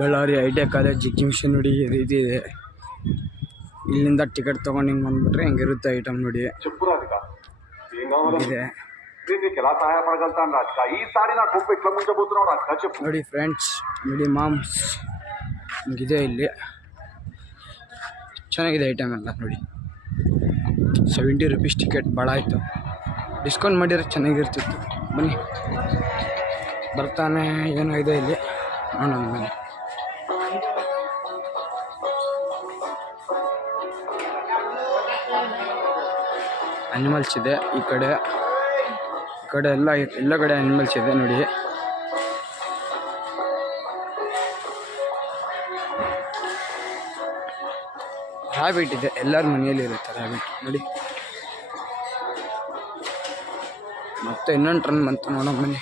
Ballari ITI college exhibition ನೋಡಿ ಈ ರೀತಿ ಇದೆ. ಇಲ್ಲಿಂದ ಟಿಕೆಟ್ ತೊಗೊಂಡು ಹಿಂಗೆ ಬಂದ್ಬಿಟ್ರೆ ಹೆಂಗಿರುತ್ತೆ ಐಟಮ್ ನೋಡಿ ಇದೆ. ನೋಡಿ ಫ್ರೆಂಡ್ಸ್, ನೋಡಿ ಮಾಮ್ಸ್ ಹಿಂಗಿದೆ. ಇಲ್ಲಿ ಚೆನ್ನಾಗಿದೆ ಐಟಮ್ ಎಲ್ಲ ನೋಡಿ. 70 ರೂಪೀಸ್ ಟಿಕೆಟ್ ಭಾಳ ಆಯಿತು. ಡಿಸ್ಕೌಂಟ್ ಮಾಡಿದ್ರೆ ಚೆನ್ನಾಗಿರ್ತಿತ್ತು. ಬನ್ನಿ, ಬರ್ತಾನೆ ಏನೋ ಇದೆ ಇಲ್ಲಿ ನೋಡೋಣ ಬನ್ನಿ. ಅನಿಮಲ್ಸ್ ಇದೆ ಈ ಕಡೆ ಎಲ್ಲ ಕಡೆ ಅನಿಮಲ್ಸ್ ಇದೆ ನೋಡಿ. ರಾಬಿಟ್ ಇದೆ, ಎಲ್ಲರ ಮನೆಯಲ್ಲಿ ಇರುತ್ತೆ ರಾಬಿಟ್ ನೋಡಿ. ಮತ್ತೆ ಇನ್ನೊಂದು ಟ್ರನ್ ಬಂತು ನೋಡೋಣ ಬನ್ನಿ.